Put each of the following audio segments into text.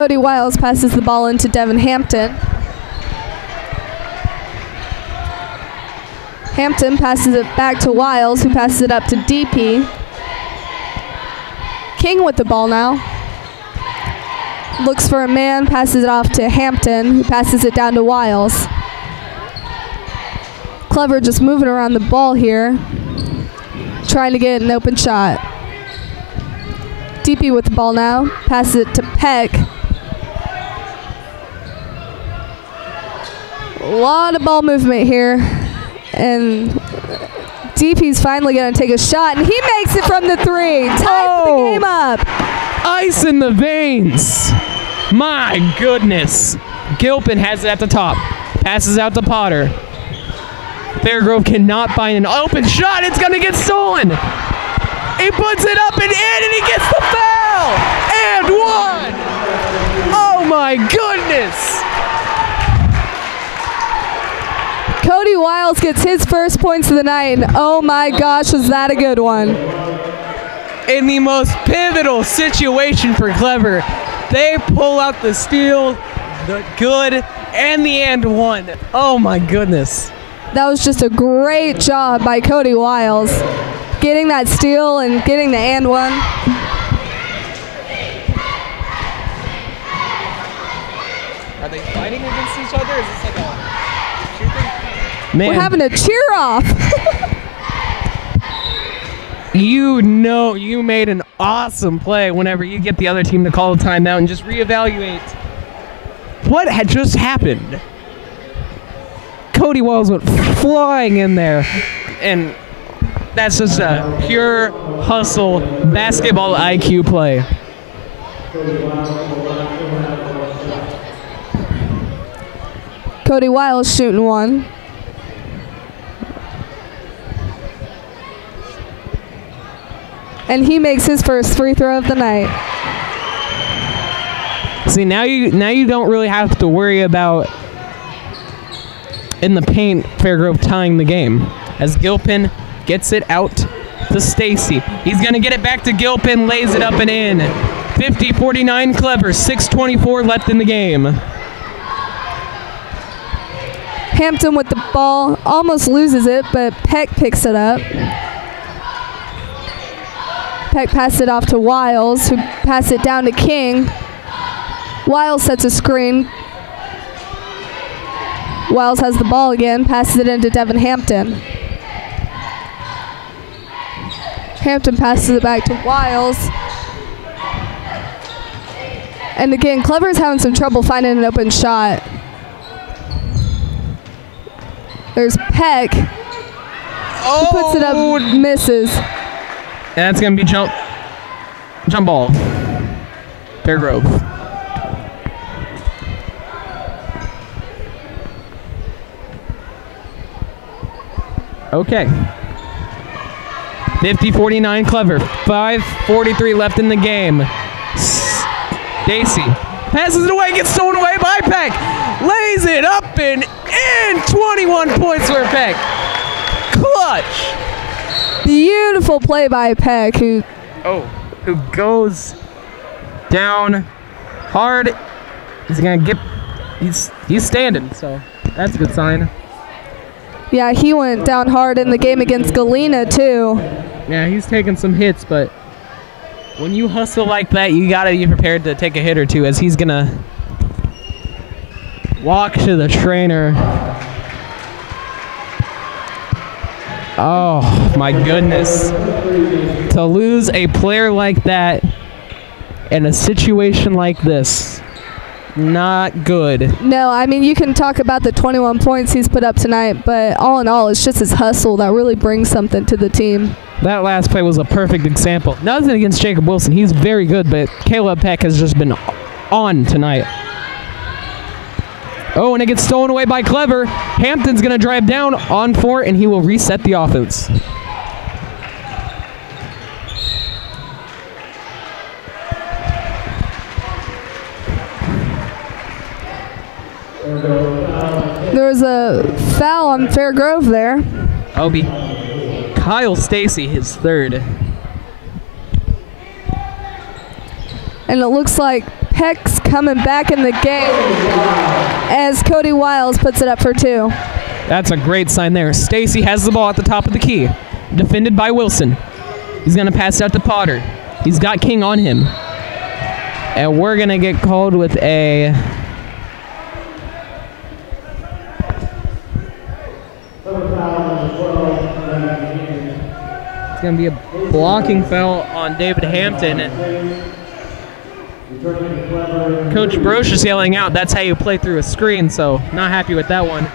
Cody Wiles passes the ball into Devin Hampton. Hampton passes it back to Wiles, who passes it up to DP. King with the ball now. Looks for a man, passes it off to Hampton, who passes it down to Wiles. Clever just moving around the ball here, trying to get an open shot. DP with the ball now, passes it to Peck. A lot of ball movement here, and DP's finally going to take a shot, and he makes it from the three. Ties the game up. Ice in the veins. My goodness. Gilpin has it at the top. Passes out to Potter. Fairgrove cannot find an open shot. It's going to get stolen. He puts it up and in, and he gets the foul. And one. Oh, my goodness. Cody Wiles gets his first points of the night, and oh my gosh, was that a good one. In the most pivotal situation for Clever, they pull out the steal, the good, and the and one. Oh my goodness. That was just a great job by Cody Wiles, getting that steal and getting the and one. Are they fighting against each other? Is this like a shooting? Man. We're having a cheer off. You know you made an awesome play whenever you get the other team to call a timeout and just reevaluate what had just happened. Cody Wiles went flying in there, and that's just a pure hustle basketball IQ play. Cody Wiles shooting one. And he makes his first free throw of the night. See, now you don't really have to worry about in the paint Fairgrove tying the game, as Gilpin gets it out to Stacy. He's gonna get it back to Gilpin, lays it up and in. 50-49 Clever, 6:24 left in the game. Hampton with the ball, almost loses it, but Peck picks it up. Peck passed it off to Wiles, who passed it down to King. Wiles sets a screen. Wiles has the ball again, passes it into Devin Hampton. Hampton passes it back to Wiles. And again, Clever's having some trouble finding an open shot. There's Peck, who puts it up, misses. That's gonna be jump ball. Fairgrove. Okay. 50-49 Clever. 5:43 left in the game. Stacy passes it away, gets stolen away by Peck. Lays it up and in. 21 points for Peck. Clutch. Beautiful play by Peck, who goes down hard. He's gonna get. He's standing, so that's a good sign. Yeah, he went down hard in the game against Galena too. Yeah, he's taking some hits, but when you hustle like that, you gotta be prepared to take a hit or two, as he's gonna walk to the trainer. Oh my goodness. To lose a player like that in a situation like this, not good. No, I mean, you can talk about the 21 points he's put up tonight, but all in all, it's just his hustle that really brings something to the team. That last play was a perfect example. Nothing against Jacob Wilson. He's very good, but Caleb Peck has just been on tonight. Oh, and it gets stolen away by Clever. Hampton's going to drive down on 4, and he will reset the offense. There was a foul on Fairgrove there. That'll be Kyle Stacy, his third. And it looks like Peck's coming back in the game as Cody Wiles puts it up for 2. That's a great sign there. Stacy has the ball at the top of the key, defended by Wilson. He's going to pass it out to Potter. He's got King on him. And we're going to get called with a... It's going to be a blocking foul on David Hampton. Coach Broche is yelling out, that's how you play through a screen, so not happy with that one.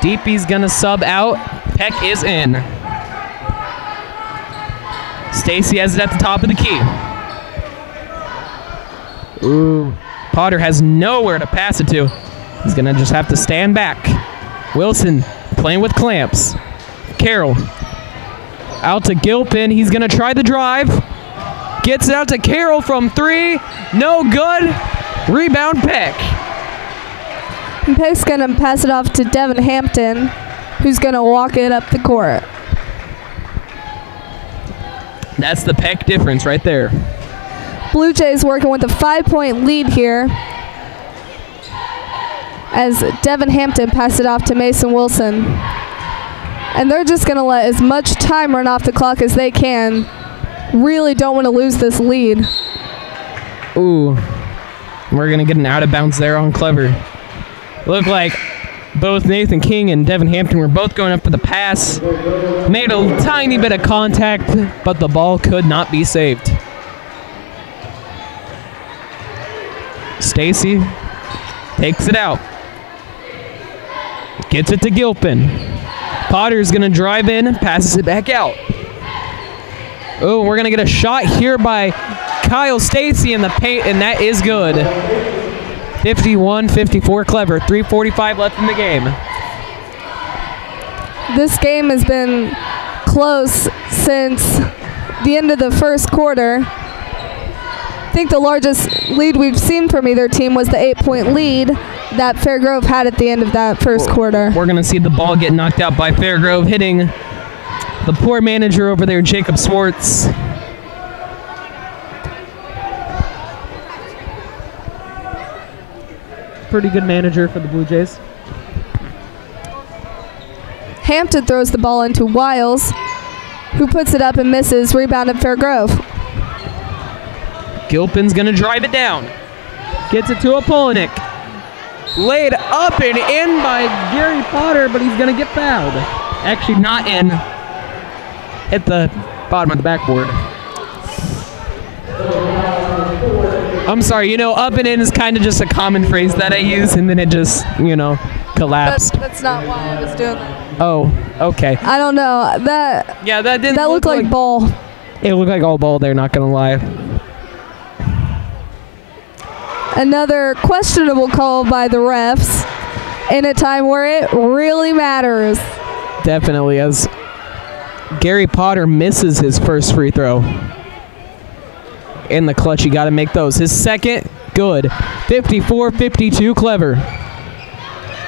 DP's going to sub out. Peck is in. Stacy has it at the top of the key. Ooh. Potter has nowhere to pass it to. He's going to just have to stand back. Wilson playing with clamps. Carroll out to Gilpin. He's going to try the drive. Gets it out to Carroll from 3. No good. Rebound Peck. And Peck's going to pass it off to Devin Hampton, who's going to walk it up the court. That's the Peck difference right there. Blue Jays working with a 5-point lead here as Devin Hampton passed it off to Mason Wilson. And they're just going to let as much time run off the clock as they can. Really don't want to lose this lead. Ooh. We're going to get an out of bounds there on Clever. Looked like both Nathan King and Devin Hampton were both going up for the pass. Made a tiny bit of contact, but the ball could not be saved. Stacy takes it out. Gets it to Gilpin. Potter's going to drive in, passes it back out. Oh, we're going to get a shot here by Kyle Stacy in the paint, and that is good. 51-54 Clever. 3:45 left in the game. This game has been close since the end of the first quarter. I think the largest lead we've seen from either team was the 8-point lead that Fairgrove had at the end of that first quarter. We're going to see the ball get knocked out by Fairgrove, hitting the poor manager over there, Jacob Swartz. Pretty good manager for the Blue Jays. Hampton throws the ball into Wiles, who puts it up and misses. Rebounded Fairgrove. Gilpin's going to drive it down. Gets it to Apollonik. Laid up and in by Gary Potter, but he's going to get fouled. Actually not in. Hit the bottom of the backboard. I'm sorry, you know, up and in is kind of just a common phrase that I use, and then it just, you know, collapsed. That's not why I was doing that. Oh, okay. I don't know. That didn't looked like ball. It looked like all ball there, not going to lie. Another questionable call by the refs in a time where it really matters. Definitely, as Gary Potter misses his first free throw. In the clutch, you got to make those. His second, good. 54-52, Clever.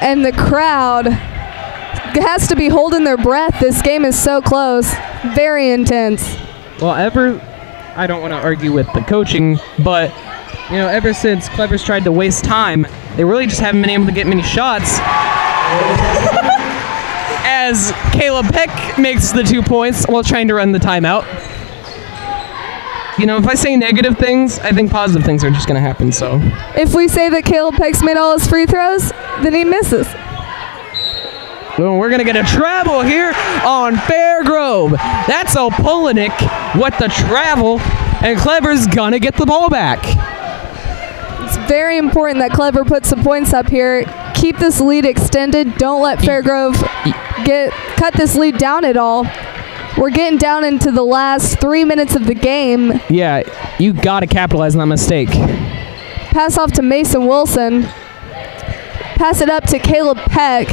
And the crowd has to be holding their breath. This game is so close. Very intense. Well, I don't want to argue with the coaching, but, you know, ever since Clever's tried to waste time, they really just haven't been able to get many shots. As Caleb Peck makes the 2 points while trying to run the timeout. You know, if I say negative things, I think positive things are just going to happen, so. If we say that Caleb Peck's made all his free throws, then he misses. Well, we're going to get a travel here on Fairgrove. That's Apollonik with the travel, and Clever's going to get the ball back. It's very important that Clever puts some points up here. Keep this lead extended. Don't let Fairgrove cut this lead down at all. We're getting down into the last 3 minutes of the game. Yeah, you got to capitalize on that mistake. Pass off to Mason Wilson. Pass it up to Caleb Peck.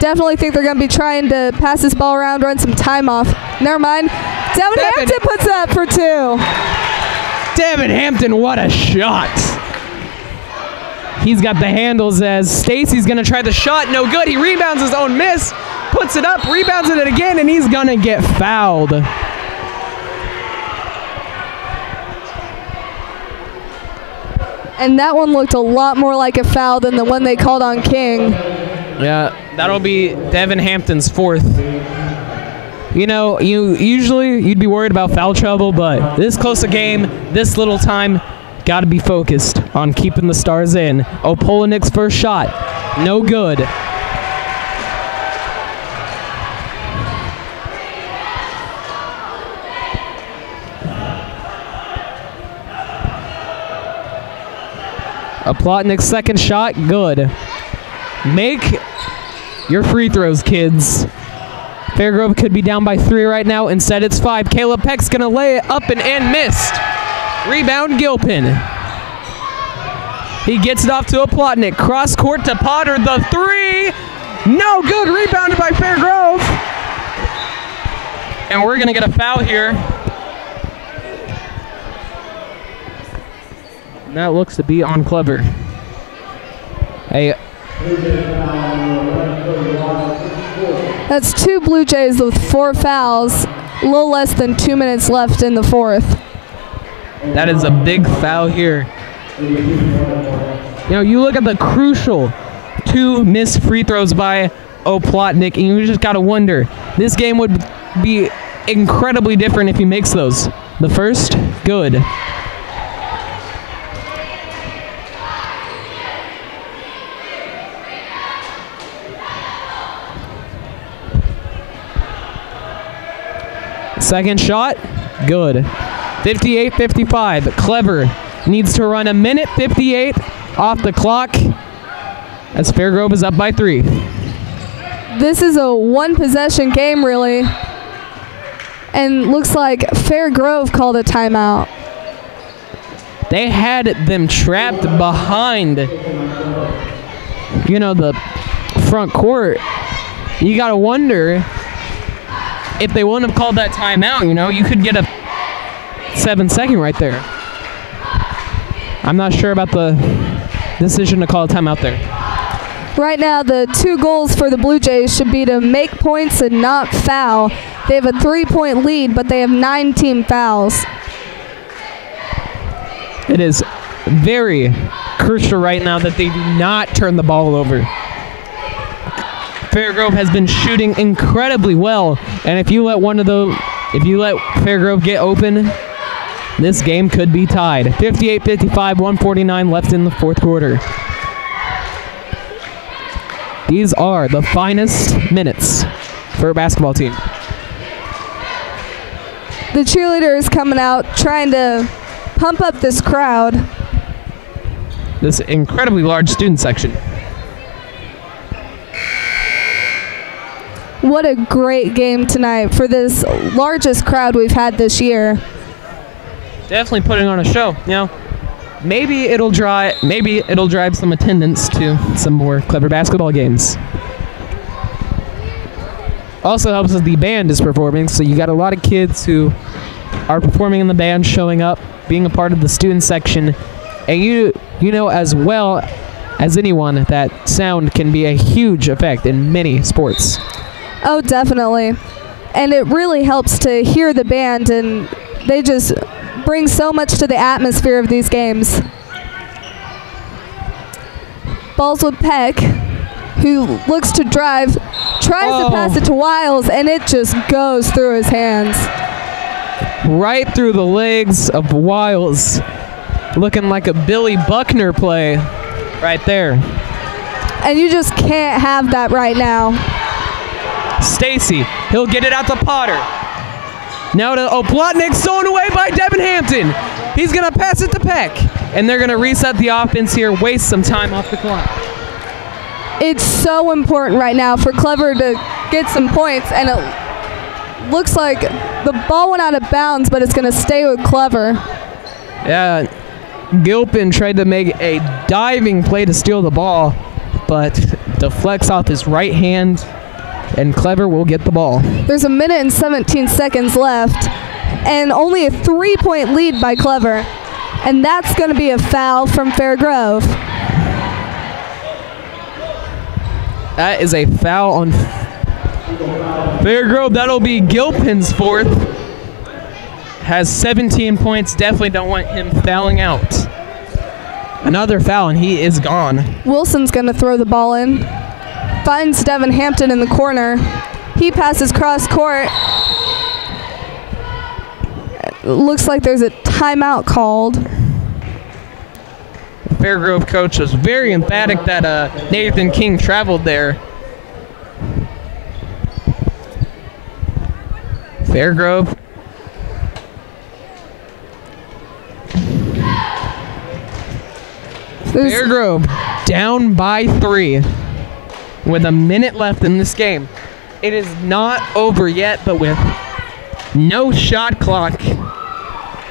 Definitely think they're going to be trying to pass this ball around, run some time off. Never mind. Devin Hampton puts it up for 2. Devin Hampton, what a shot. He's got the handles as Stacy's going to try the shot. No good. He rebounds his own miss. Puts it up, rebounds it again, and he's going to get fouled. And that one looked a lot more like a foul than the one they called on King. Yeah, that'll be Devin Hampton's 4th. You know, you'd be worried about foul trouble, but this close a game, this little time, got to be focused on keeping the Stars in. Opolanik's first shot, no good. Opolanik's second shot, good. Make your free throws, kids. Fairgrove could be down by 3 right now. Instead, it's 5. Caleb Peck's going to lay it up and missed. Rebound, Gilpin. He gets it off to Opolanik. Cross court to Potter. The 3. No good. Rebounded by Fairgrove. And we're going to get a foul here. And that looks to be on Clever. That's 2 Blue Jays with 4 fouls, a little less than 2 minutes left in the 4th. That is a big foul here. You know, you look at the crucial 2 missed free throws by Opolanik, and you just got to wonder, this game would be incredibly different if he makes those. The first, good. Second shot, good. 58-55. Clever needs to run 1:58 off the clock as Fairgrove is up by 3. This is a one-possession game, really. And looks like Fairgrove called a timeout. They had them trapped behind, you know, the front court. You got to wonder if they wouldn't have called that timeout, you know, you could get a 7-second right there. I'm not sure about the decision to call a timeout there. Right now, the 2 goals for the Blue Jays should be to make points and not foul. They have a 3-point lead, but they have 9 team fouls. It is very crucial right now that they do not turn the ball over. Fairgrove has been shooting incredibly well, and if you let Fairgrove get open, this game could be tied. 58-55, 1:49 left in the 4th quarter. These are the finest minutes for a basketball team. The cheerleaders coming out trying to pump up this crowd. This incredibly large student section. What a great game tonight for this largest crowd we've had this year. Definitely putting on a show. You know, maybe it'll drive some attendance to some more Clever basketball games. Also helps as the band is performing, so you got a lot of kids who are performing in the band, showing up, being a part of the student section, and you know as well as anyone that sound can be a huge effect in many sports. Oh, definitely. And it really helps to hear the band, and they just bring so much to the atmosphere of these games. Balls with Peck, who looks to drive, tries to pass it to Wiles, and it just goes through his hands. Right through the legs of Wiles. Looking like a Billy Buckner play right there. And you just can't have that right now. Stacy, he'll get it out to Potter. Now to Opolanik, stolen away by Devin Hampton. He's going to pass it to Peck. And they're going to reset the offense here, waste some time off the clock. It's so important right now for Clever to get some points, and it looks like the ball went out of bounds, but it's going to stay with Clever. Yeah, Gilpin tried to make a diving play to steal the ball, but deflects off his right hand, and Clever will get the ball. There's 1:17 left, and only a 3-point lead by Clever, and that's going to be a foul from Fairgrove. That is a foul on Fairgrove. That'll be Gilpin's 4th. Has 17 points. Definitely don't want him fouling out. Another foul, and he is gone. Wilson's going to throw the ball in. Finds Devin Hampton in the corner. He passes cross court. Looks like there's a timeout called. The Fairgrove coach was very emphatic that Nathan King traveled there. Fairgrove. Fairgrove down by 3 with a minute left in this game. It is not over yet, but with no shot clock,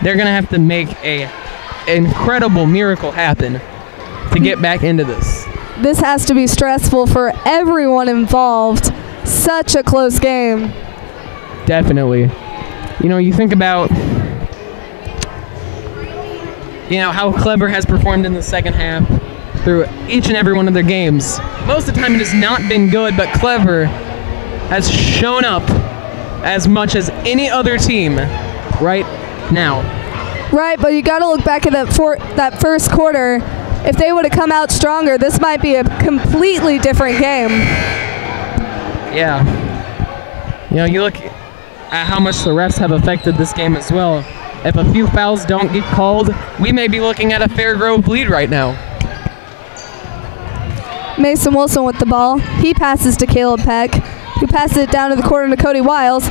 they're going to have to make an incredible miracle happen to get back into this. This has to be stressful for everyone involved. Such a close game. Definitely. You know, you think about how Clever has performed in the second half through each and every one of their games. Most of the time it has not been good, but Clever has shown up as much as any other team right now. Right, but you got to look back at that first quarter. If they would have come out stronger, this might be a completely different game. Yeah. You look at how much the refs have affected this game as well. If a few fouls don't get called, we may be looking at a Fairgrove lead right now. Mason Wilson with the ball. He passes to Caleb Peck, who passes it down to the corner to Cody Wiles.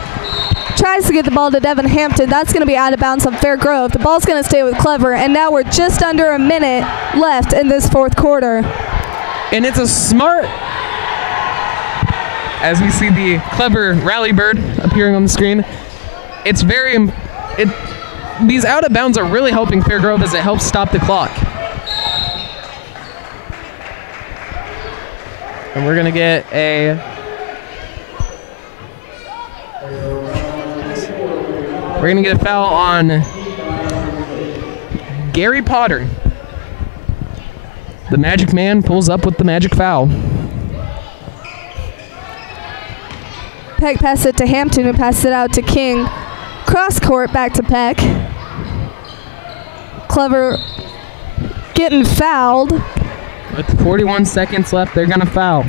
Tries to get the ball to Devin Hampton. That's going to be out of bounds on Fairgrove. The ball's going to stay with Clever, and now we're just under a minute left in this fourth quarter. And it's a smart, as we see the Clever rally bird appearing on the screen. It's these out of bounds are really helping Fairgrove as it helps stop the clock. And we're going to get a foul on Gary Potter. The Magic Man pulls up with the magic foul. Peck passes it to Hampton, who passes it out to King. Cross court back to Peck. Clever getting fouled. With 41 seconds left, they're going to foul.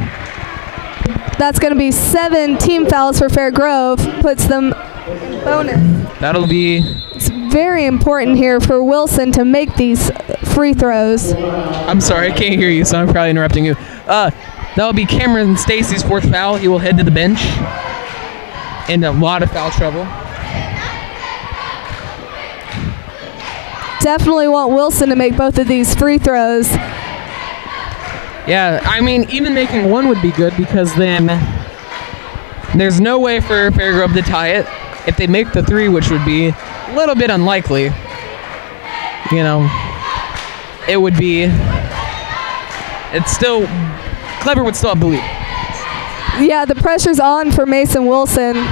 That's going to be 7 team fouls for Fairgrove. Puts them in bonus. That'll be... It's very important here for Wilson to make these free throws. I'm sorry, I can't hear you, so I'm probably interrupting you. That'll be Cameron Stacy's 4th foul. He will head to the bench. In a lot of foul trouble. Definitely want Wilson to make both of these free throws. Yeah, I mean, even making one would be good because then there's no way for Fairgrove to tie it. If they make the 3, which would be a little bit unlikely, it would be, Clever would still have the lead. Yeah, the pressure's on for Mason Wilson.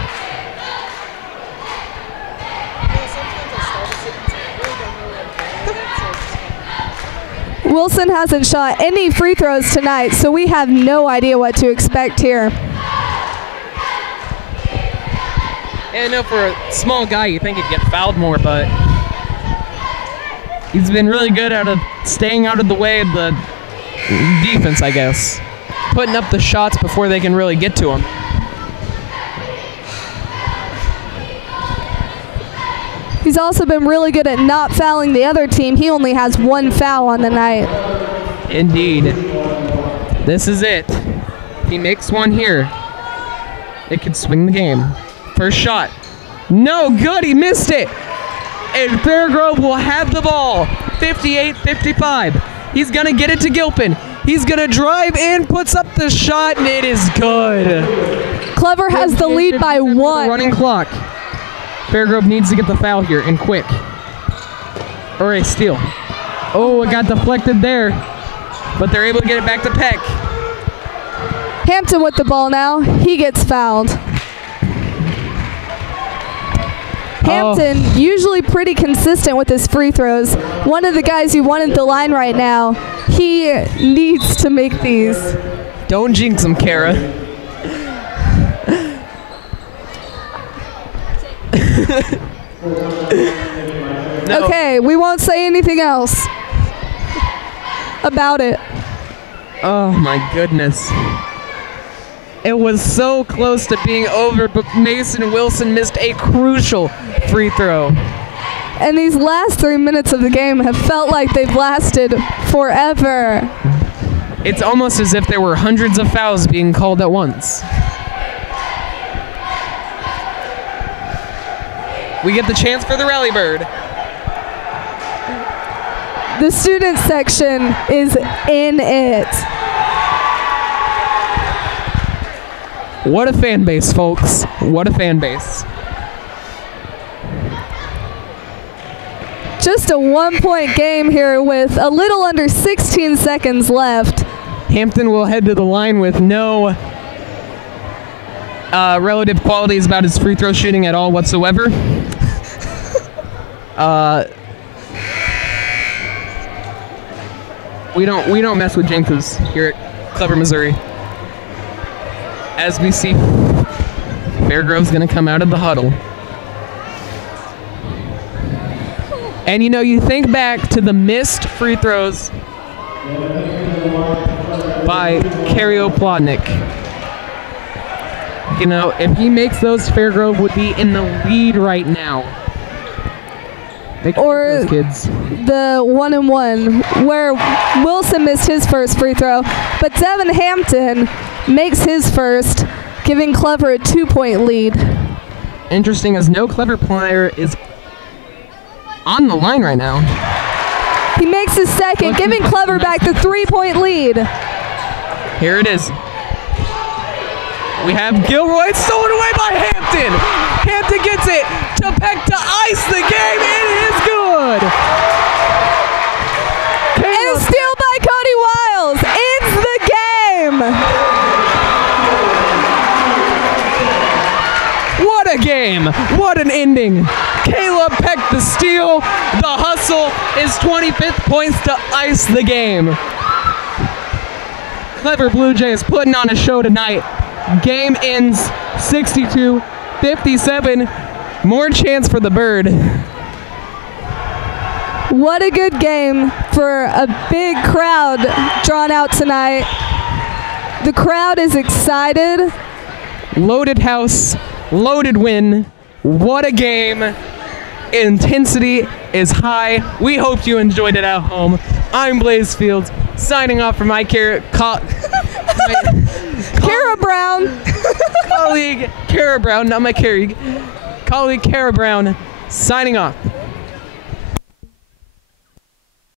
Wilson hasn't shot any free throws tonight, so we have no idea what to expect here. Yeah, I know for a small guy you think he'd get fouled more, but he's been really good at staying out of the way of the defense, I guess. Putting up the shots before they can really get to him. He's also been really good at not fouling the other team. He only has 1 foul on the night. Indeed. This is it. If he makes one here, it could swing the game. First shot. No good. He missed it. And Fairgrove will have the ball. 58-55. He's going to get it to Gilpin. He's going to drive in, puts up the shot, and it is good. Clever has the lead by 1. Running clock. Fairgrove needs to get the foul here, and quick. Or a steal. Oh, it got deflected there. But they're able to get it back to Peck. Hampton with the ball now. He gets fouled. Hampton, usually pretty consistent with his free throws. One of the guys who wanted the line right now. He needs to make these. Don't jinx him, Cara. No. Okay, we won't say anything else. about it. Oh my goodness. It was so close to being over, but Mason Wilson missed a crucial free throw. And these last 3 minutes of the game have felt like they've lasted forever. It's almost as if there were hundreds of fouls being called at once. We get the chance for the rally bird. The student section is in it. What a fan base, folks. What a fan base. Just a 1-point game here with a little under 16 seconds left. Hampton will head to the line with no relative qualities about his free throw shooting at all whatsoever. We don't mess with jinxes here at Clever, Missouri. As we see, Fairgrove's gonna come out of the huddle. And you know, you think back to the missed free throws by Kario Plotnick. You know, if he makes those, Fairgrove would be in the lead right now. Or those kids. The 1-and-1 where Wilson missed his first free throw, but Devin Hampton makes his first, giving Clever a 2-point lead. Interesting, as no Clever player is on the line right now. He makes his second, giving Clever back the 3-point lead. Here it is. We have Gilroy stolen away by Hampton. Hampton gets it to Peck to ice the game. It is good. And a steal by Cody Wiles ends the game. What a game. What an ending. Caleb Peck the steal. The hustle is 25th points to ice the game. Clever Blue Jays putting on a show tonight. Game ends 62-57. More chance for the bird. What a good game for a big crowd drawn out tonight. The crowd is excited. Loaded house, loaded win. What a game. Intensity is high. We hope you enjoyed it at home. I'm Blaise Fields, signing off from my Cara Brown. Colleague Cara Brown, not my colleague. Colleague Cara Brown, signing off.